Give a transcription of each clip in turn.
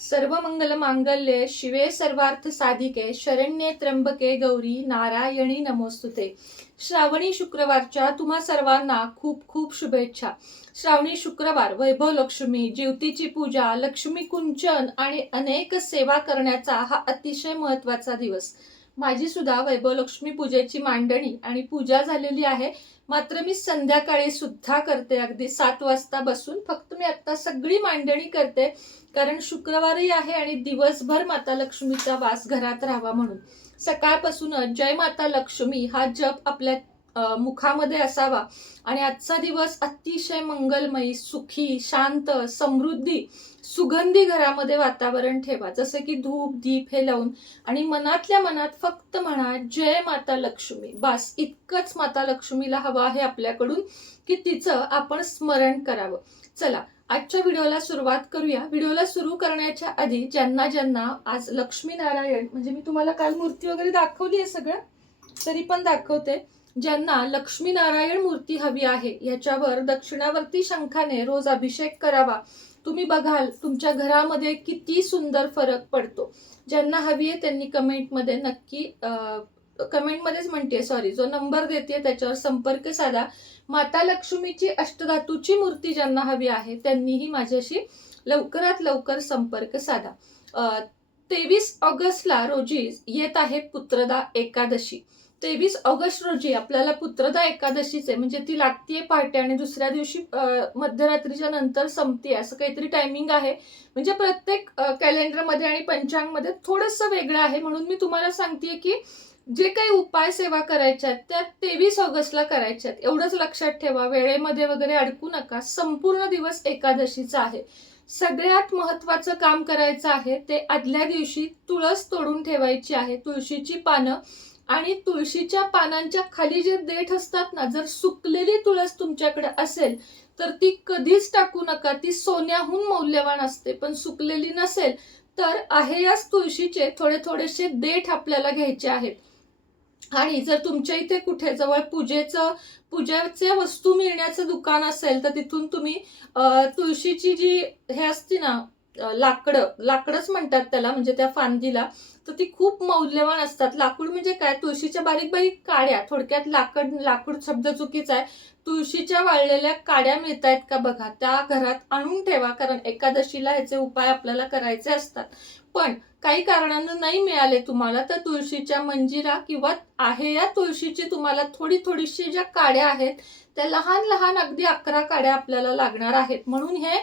सर्व मंगल मांगल्ये शिवे सर्वार्थ साधिके शरण्ये त्र्यंबके गौरी नारायणी नमोस्तुते। श्रावणी शुक्रवारच्या तुम्हा सर्वांना खूप खूप शुभेच्छा। श्रावणी शुक्रवार वैभव लक्ष्मी ज्योतीची पूजा लक्ष्मी कुंचन आणि अनेक सेवा करण्याचा हा अतिशय महत्त्वाचा दिवस। माझी सुद्धा वैभव लक्ष्मी पूजेची मांडणी आणि पूजा झालेली आहे। मात्र मी संध्याकाळी सुद्धा करते, अगदी 7 वाजता बसून फक्त मी आता सगळी मांडणी करते, कारण शुक्रवारही आहे आणि दिवसभर माता लक्ष्मीचा वास घरात राहावा म्हणून। सकाळपासूनच जय माता लक्ष्मी हा जप आपल्या मुखामध्ये असावा आणि आजचा दिवस अतिशय मंगलमयी, सुखी, शांत, समृद्धी, सुगंधी घरामध्ये वातावरण ठेवा। जसे की धूप दीप हे लावून आणि मनातल्या मनात फक्त म्हणा जय माता लक्ष्मी, बस इतकंच माता लक्ष्मीला हवं आहे आपल्याकडून की तिचं आपण स्मरण करावं। चला आजच्या व्हिडिओला सुरुवात करूया। व्हिडिओला सुरू करण्याच्या आधी ज्यांना ज्यांना आज लक्ष्मीनारायण म्हणजे मी तुम्हाला काल मूर्ती वगैरे दाखवली आहे सगळं, तरी पण दाखवते, ज्यांना लक्ष्मीनारायण मूर्ती हवी आहे याच्यावर दक्षिणावर्ती शंखाने रोज अभिषेक करावा। तुम्ही बघाल तुमच्या घरामध्ये किती सुंदर फरक पडतो। ज्यांना हवी आहे त्यांनी कमेंटमध्ये नक्की कमेंटमध्येच म्हणते सॉरी, जो नंबर देते त्याच्यावर संपर्क साधा। माता लक्ष्मीची अष्टधातूची मूर्ती ज्यांना हवी आहे त्यांनीही माझ्याशी लवकरात लवकर संपर्क साधा। 23 ऑगस्टला रोजी येत आहे पुत्रदा एकादशी। 23 ऑगस्ट रोजी आपल्याला पुत्रदा एकादशीचे म्हणजे ती लागतीये पहाटे आणि दुसऱ्या दिवशी मध्यरात्रीच्या नंतर संपते, असं काहीतरी टायमिंग आहे। म्हणजे प्रत्येक कॅलेंडरमध्ये आणि पंचांगमध्ये थोडंसं वेगळं आहे, म्हणून मी तुम्हाला सांगतेय की जे काही उपाय सेवा करायच्या त्या 23 ऑगस्टला करायच्यात, एवढंच लक्षात ठेवा। वेळेमध्ये वगैरे अडकू नका, संपूर्ण दिवस एकादशीचा आहे। सगळ्यात महत्त्वाचं काम करायचं आहे ते आदल्या दिवशी तुळस तोडून ठेवायची आहे, तुळशीची पानं, आणि तुळशीच्या पानांच्या खाली जे देठ असतात ना, जर सुकलेली तुळस तुमच्याकडे असेल तर ती कधीच टाकू नका, ती सोन्याहून मौल्यवान असते। पण सुकलेली नसेल तर आहे याच तुळशीचे थोडे थोडेसे देठ आपल्याला घ्यायचे आहेत। आणि जर तुमच्या इथे कुठे जवळ पूजेचे वस्तू मिळण्याचं दुकान असेल तर तिथून तुम्ही तुळशीची जी हे असते ना, लाकडच म्हणतात त्याला, म्हणजे त्या फांदीला, तर ती खूप मौल्यवान असतात। लाकूड म्हणजे काय, तुळशीच्या बारीक बारीक काड्या, थोडक्यात लाकूड शब्द चुकीचा आहे। तुळशीच्या वाळलेल्या काड्या मिळत आहेत का बघा, त्या घरात आणून ठेवा, कारण एकादशीला ह्याचे उपाय आपल्याला करायचे असतात। पण काही कारणानं नाही मिळाले तुम्हाला तर तुळशीच्या मंजिरा किंवा आहे या तुळशीची तुम्हाला थोडी थोडीशी ज्या काड्या आहेत त्या लहान लहान अगदी 11 काड्या आपल्याला लागणार आहेत, म्हणून हे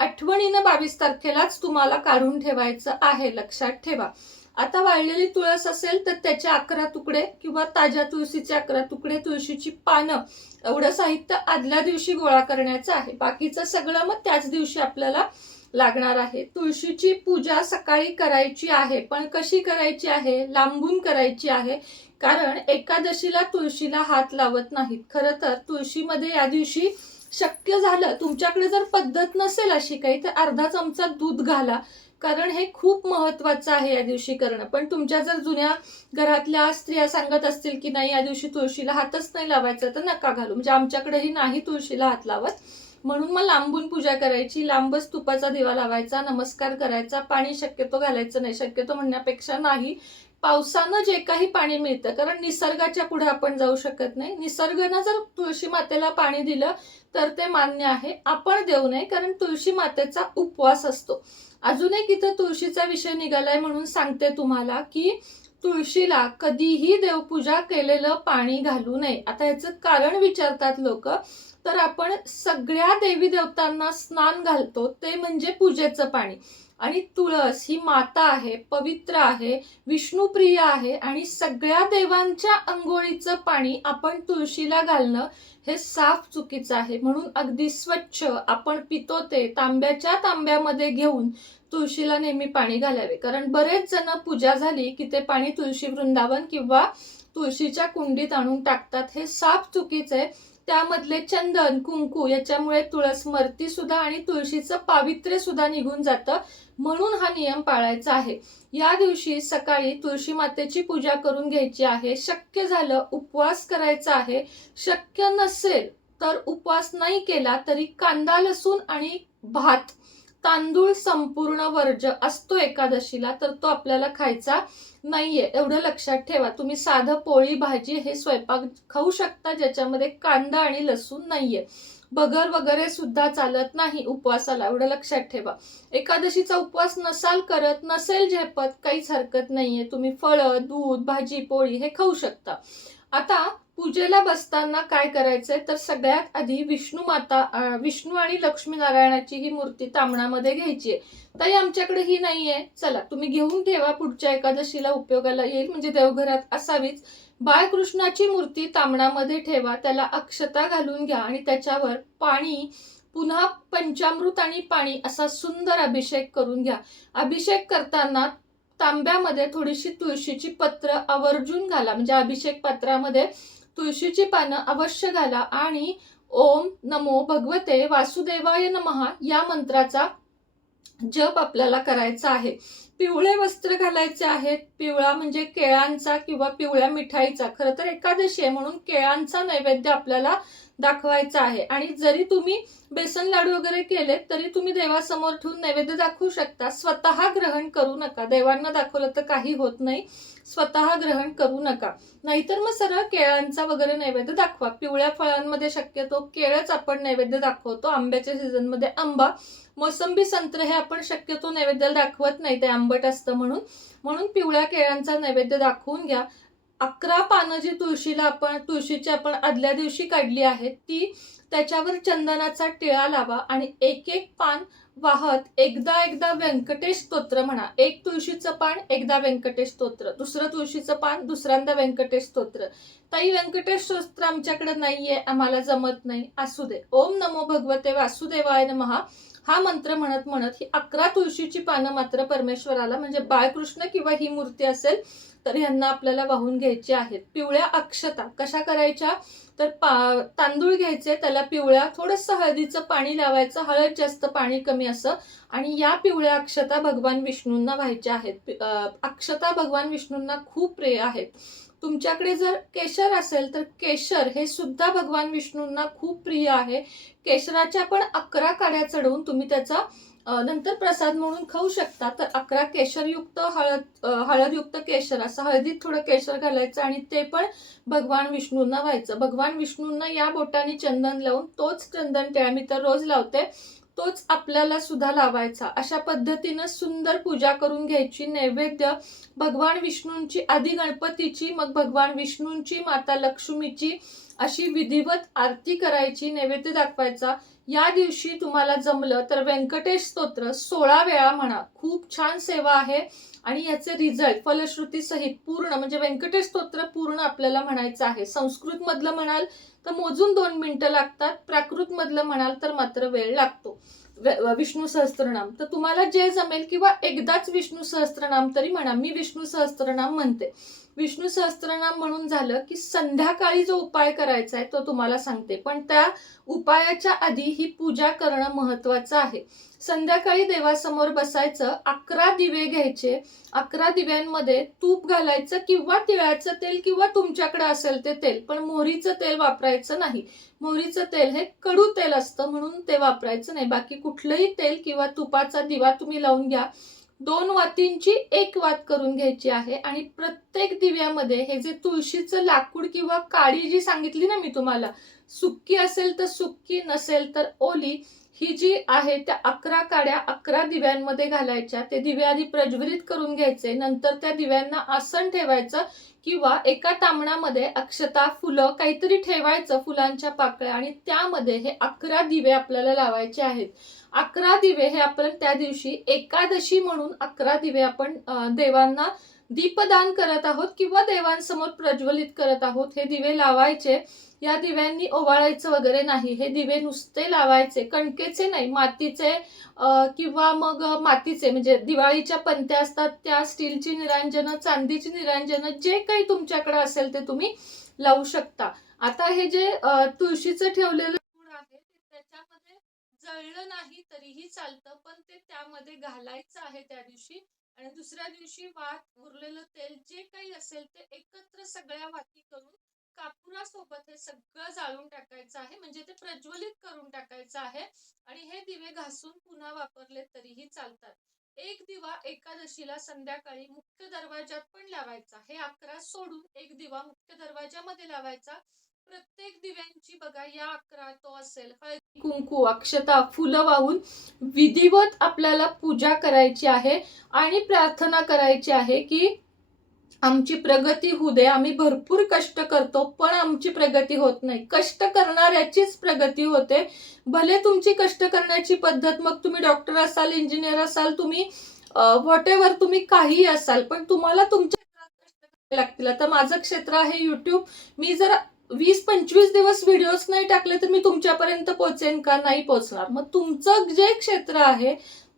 आठवणीनं 22 तारखेलाच तुम्हाला काढून ठेवायचं आहे, लक्षात ठेवा। आता वाळलेली तुळस असेल तर त्याचे 11 तुकडे किंवा ताज्या तुळशीचे 11 तुकडे, तुळशीची पानं, एवढं साहित्य आदल्या दिवशी गोळा करायचं आहे। बाकीचं सगळं मग त्याच दिवशी आपल्याला लागणार आहे। तुळशीची पूजा सकाळी करायची आहे, पण कशी करायची आहे, लांबून करायची आहे, कारण एकादशीला तुळशीला हात लावत नाहीत। खरं तर तुळशीमध्ये या दिवशी शक्य झालं, तुमच्याकडे जर पद्धत नसेल अशी काही, तर अर्धा चमचा दूध घाला, कारण हे खूप महत्त्वाचं आहे या दिवशी करणं। पण तुमच्या जर जुन्या घरातल्या स्त्रिया सांगत असतील की नाही या दिवशी तुळशीला हातच नाही लावायचा, तर नका घालू। म्हणजे आमच्याकडेही नाही तुळशीला हात लावत, म्हणून मग लांबून पूजा करायची, लांबच तुपाचा दिवा लावायचा, नमस्कार करायचा, पाणी शक्यतो घालायचं नाही, शक्यतो म्हणण्यापेक्षा नाही। पावसानं जे काही पाणी मिळतं, कारण निसर्गाच्या पुढे आपण जाऊ शकत नाही, निसर्गानं जर तुळशी मातेला पाणी दिलं तर ते मान्य आहे, आपण देऊ नये, कारण तुळशी मातेचा उपवास असतो। अजून एक इथं तुळशीचा विषय निघालाय म्हणून सांगते तुम्हाला की तुळशीला कधीही देवपूजा केलेलं पाणी घालू नये। आता याचं कारण विचारतात लोक, तर आपण सगळ्या देवी देवतांना स्नान घालतो ते म्हणजे पूजेचं पाणी, आणि तुळस ही माता आहे, पवित्र आहे, विष्णुप्रिय आहे, आणि सगळ्या देवांच्या अंघोळीचं पाणी आपण तुळशीला घालणं हे साफ चुकीचं आहे। म्हणून अगदी स्वच्छ आपण पितो ते तांब्याच्या तांब्यामध्ये घेऊन तुळशीला नेहमी पाणी घालावे, कारण बरेच जण पूजा झाली की ते पाणी तुळशी वृंदावन किंवा तुळशीच्या कुंडीत आणून टाकतात, हे साफ चुकीचं आहे। त्यामधले चंदन कुंकू याच्यामुळे तुळस मरती सुद्धा आणि तुळशीचं पावित्र्य सुद्धा निघून जातं, म्हणून हा नियम पाळायचा आहे। या दिवशी सकाळी तुळशी मातेची पूजा करून घ्यायची आहे, शक्य झालं उपवास करायचा आहे, शक्य नसेल तर उपवास नाही केला तरी कांदा लसूण आणि भात तांदूळ संपूर्ण वर्ज्य असतो एकादशीला, तर तो आपल्याला खायचा नाहीये, एवढं लक्षात ठेवा. तुम्ही साधं पोळी भाजी हे स्वयंपाक खाऊ शकता ज्याच्यामध्ये कांदा आणि लसूण नाहीये. बगर वगैरे सुद्धा चालत नाही उपवासाला, एवढं लक्षात ठेवा. एकादशीचा उपवास नसाल करत, नसेल झेपत, काहीच हरकत नाहीये. तुम्ही फळं, दूध, भाजी, पोळी हे खाऊ शकता. आता पूजेला बसताना काय करायचंय, तर सगळ्यात आधी विष्णू आणि लक्ष्मीनारायणाची ही मूर्ती तामणामध्ये घ्यायची आहे. ताई आमच्याकडे ही नाहीये, चला तुम्ही घेऊन ठेवा, पुढच्या एकादशीला उपयोगाला येईल, म्हणजे देवघरात असावीच. बाळकृष्णाची मूर्ती तामणामध्ये ठेवा, त्याला अक्षता घालून घ्या आणि त्याच्यावर पाणी, पुन्हा पंचामृत आणि पाणी असा सुंदर अभिषेक करून घ्या. अभिषेक करताना तांब्यामध्ये थोडीशी तुळशीची पत्र आवर्जून घाला, म्हणजे अभिषेक पात्रामध्ये तुळशीची पानं अवश्य घाला आणि ओम नमो भगवते वासुदेवाय नमः या मंत्राचा जप आपल्याला करायचा आहे. पिवळे वस्त्र घालायचे आहेत. पिवळा म्हणजे केळांचा किंवा पिवळ्या मिठाईचा, खरं तर एकादशी आहे म्हणून केळांचा नैवेद्य आपल्याला दाखवायचा आहे. आणि जरी तुम्ही बेसन लाडू वगैरे केले तरी तुम्ही देवासमोर ठेवून नैवेद्य दाखवू शकता. स्वतः ग्रहण करू नका, देवांना दाखवलं तर काही होत नाही, स्वतः ग्रहण करू नका. नाहीतर मग सरळ केळांचा वगैरे नैवेद्य दाखवा. पिवळ्या फळांमध्ये शक्यतो केळच आपण नैवेद्य दाखवतो. आंब्याच्या सीझनमध्ये आंबा, मोसंबी, संत्रे हे आपण शक्यतो नैवेद्याला दाखवत नाही, ते आंबट असतं म्हणून पिवळ्या केळांचा नैवेद्य दाखवून घ्या. 11 पानं जी तुळशीची आपण आदल्या दिवशी काढली आहेत ती त्याच्यावर चंदनाचा टिळा लावा आणि एक एक पान वाहत एकदा व्यंकटेश स्तोत्र म्हणा. एक तुळशीचं पान एकदा व्यंकटेश स्तोत्र, दुसरं तुळशीचं पान दुसऱ्यांदा व्यंकटेश स्तोत्र. ताई व्यंकटेश स्तोत्र आमच्याकडे नाहीये, आम्हाला जमत नाही, असू दे. ओम नमो भगवते वासुदेवाय नमः हा मंत्र म्हणत म्हणत ही 11 तुळशीची पानं मात्र परमेश्वराला, म्हणजे बाळकृष्ण किंवा ही मूर्ती असेल तर यांना आपल्याला वाहून घ्यायची आहेत. पिवळ्या अक्षता कशा करायच्या, तर तांदूळ घ्यायचे, त्याला पिवळ्या थोडंसं हळदीचं पाणी लावायचं, हळद जास्त पाणी कमी असं, आणि या पिवळ्या अक्षता भगवान विष्णूंना व्हायच्या आहेत. अक्षता भगवान विष्णूंना खूप प्रिय आहेत. तुमच्याकडे जर केशर असेल तर केशर हे सुद्धा भगवान विष्णूंना खूप प्रिय आहे. केशराच्या पण 11 काड्या चढवून तुम्ही त्याचा नंतर प्रसाद म्हणून खाऊ शकता. तर 11 केशरयुक्त हळदयुक्त केशर, असं हळदीत थोडं केशर घालायचं आणि ते पण भगवान विष्णूंना व्हायचं. भगवान विष्णूंना या बोटाने चंदन लावून, तोच चंदन टिळा मी तर रोज लावते, तोच आपल्याला सुद्धा लावायचा. अशा पद्धतीनं सुंदर पूजा करून घ्यायची. नैवेद्य भगवान विष्णूंची, आधी गणपतीची, मग भगवान विष्णूंची, माता लक्ष्मीची अशी विधिवत आरती करायची, नैवेद्य दाखवायचा. या दिवशी तुम्हाला जमलं तर व्यंकटेश स्तोत्र 16 वेळा म्हणा. खूप छान सेवा आहे आणि याचे रिझल्ट फलश्रुती सहित पूर्ण, म्हणजे व्यंकटेश स्तोत्र पूर्ण आपल्याला म्हणायचं आहे. संस्कृत मधलं म्हणाल तर मोजून 2 मिनिटं लागतात, प्राकृत मधलं म्हणाल तर मात्र वेळ लागतो. विष्णू सहस्त्रनाम तर तुम्हाला जे जमेल, किंवा एकदाच विष्णू सहस्त्रनाम तरी म्हणा. मी विष्णू सहस्त्रनाम म्हणते. विष्णू सहस्त्रनाम म्हणून झालं की संध्याकाळी जो उपाय करायचा आहे तो तुम्हाला सांगते, पण त्या उपायाच्या आधी ही पूजा करणं महत्वाचं आहे. संध्याकाळी देवासमोर बसायचं, 11 दिवे घ्यायचे, 11 दिव्यांमध्ये तूप घालायचं किंवा तिळाचं तेल किंवा तुमच्याकडे असेल ते तेल, पण मोहरीचं तेल वापरायचं नाही. मोहरीचं तेल हे कडू तेल असतं म्हणून ते वापरायचं नाही. बाकी कुठलंही तेल किंवा तुपाचा दिवा तुम्ही लावून घ्या. 2 वातींची 1 वात करून घ्यायची आहे आणि प्रत्येक दिव्यामध्ये हे जे तुळशीचं लाकूड किंवा काडी जी सांगितली ना मी तुम्हाला, सुक्की असेल तर सुक्की, नसेल तर ओली, ही जी आहे त्या 11 काड्या 11 दिव्यांमध्ये घालायच्या. ते दिवे आधी प्रज्वलित करून घ्यायचे, नंतर त्या दिव्यांना आसन ठेवायचं किंवा एका तामणामध्ये अक्षता, फुलं काहीतरी ठेवायचं, फुलांच्या पाकळ्या, आणि त्यामध्ये हे 11 दिवे आपल्याला लावायचे आहेत. 11 दिवे हे आपण त्या दिवशी एकादशी म्हणून 11 दिवे आपण देवांना दीपदान करत आहोत किंवा देवांसमोर प्रज्वलित करत आहोत. हे दिवे लावायचे. या दिव्यांनी ओवाळायचं वगैरे नाही. हे दिवे नुसते लावायचे, कणकेचे नाही, मातीचे किंवा मग मातीचे, म्हणजे दिवाळीच्या पंत्या असतात त्या, स्टीलची निरांजनं, चांदीची निरांजनं, जे काही तुमच्याकडे असेल ते तुम्ही लावू शकता. आता हे जे तुळशीचं ठेवलेलं गुळ आहे ते त्याच्यामध्ये जळलं नाही तरीही चालतं, पण ते त्यामध्ये घालायचं आहे त्या दिवशी. आणि दुसऱ्या दिवशी वात, उरलेलं तेल, जे काही असेल ते एकत्र सगळ्या वाती करून कापुरासोबत हे सगळं जाळून टाकायचं आहे, म्हणजे ते प्रज्वलित करून टाकायचं आहे. आणि हे दिवे घासून पुन्हा वापरले तरीही चालतात. एक दिवा एकादशीला संध्याकाळी मुख्य दरवाजात पण लावायचा. हे 11 सोडून एक दिवा मुख्य दरवाजामध्ये लावायचा. प्रत्येक दिव्यांची बघा या 11 तो असेल हळदी कुंकू अक्षता फुलं वाहून विधिवत आपल्याला पूजा करायची आहे आणि प्रार्थना करायची आहे की आमची प्रगती होऊ दे. आम्ही भरपूर कष्ट करतो पण आमची प्रगती होत नाही. कष्ट करणाऱ्याचीच प्रगती होते. भले तुमची कष्ट करण्याची पद्धत, मग तुम्ही डॉक्टर असाल, इंजिनियर असाल, तुम्ही व्हॉट एव्हर तुम्ही काही असाल, पण तुम्हाला तुमच्या क्षेत्रात कष्ट करावे लागतील. आता माझं क्षेत्र आहे युट्यूब. मी जर 20-25 दिवस व्हिडिओज नाही टाकले तर मी तुमच्यापर्यंत पोहोचेन का? नाही पोहोचणार. मग तुमचं जे क्षेत्र आहे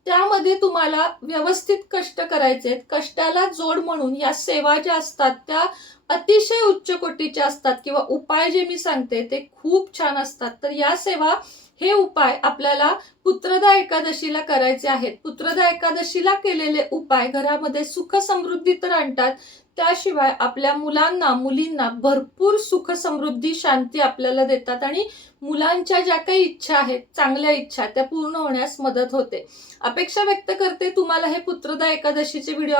त्यामध्ये तुम्हाला व्यवस्थित कष्ट करायचे. कष्टाला जोड म्हणून या सेवा ज्या असतात त्या अतिशय उच्च कोटीच्या असतात, किंवा उपाय जे मी सांगते ते खूप छान असतात. तर या सेवा, हे उपाय आपल्याला पुत्रदा एकादशीला करायचे आहेत. पुत्रदा एकादशीला केलेले उपाय घरामध्ये सुख समृद्धी तर आणतात, त्याशिवाय आपल्या मुलांना मुलींना भरपूर सुख समृद्धी शांती आपल्याला देतात आणि मुलांच्या ज्या काही इच्छा आहेत, चांगल्या इच्छा, त्या पूर्ण होण्यास मदत होते. अपेक्षा व्यक्त करते तुम्हाला हे पुत्रदा एकादशीचे व्हिडिओ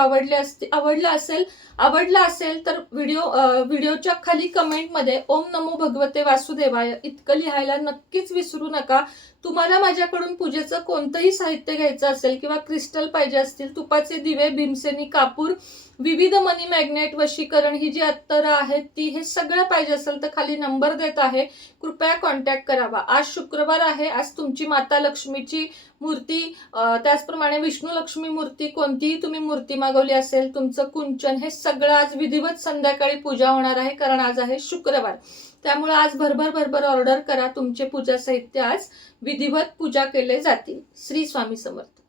आवडला असेल तर व्हिडिओच्या खाली कमेंटमध्ये ओम नमो भगवते वासुदेवाय इतकं लिहायला नक्कीच विसरू नका. तुम्हाला माझ्याकडून पूजेचं कोणतंही साहित्य घ्यायचं असेल किंवा क्रिस्टल पाहिजे असतील, तुपाचे दिवे, भीमसेनी कापूर, विविध मनी मॅग्नेट, वशीकरण, ही जी अत्तरं आहेत ती, हे सगळं पाहिजे असेल तर खाली नंबर देत आहे, कृपया कॉन्टॅक्ट करावा. आज शुक्रवार आहे. आज तुमची माता लक्ष्मीची मूर्ती, त्याचप्रमाणे विष्णू लक्ष्मी मूर्ती, कोणतीही तुम्ही मूर्ती मागवली असेल, तुमचं कुंचन, हे सगळं आज विधिवत संध्याकाळी पूजा होणार आहे, कारण आज आहे शुक्रवार. त्यामुळे आज भरभर ऑर्डर करा. तुमचे पूजा साहित्य आज विधिवत पूजा केले जातील. श्री स्वामी समर्थ.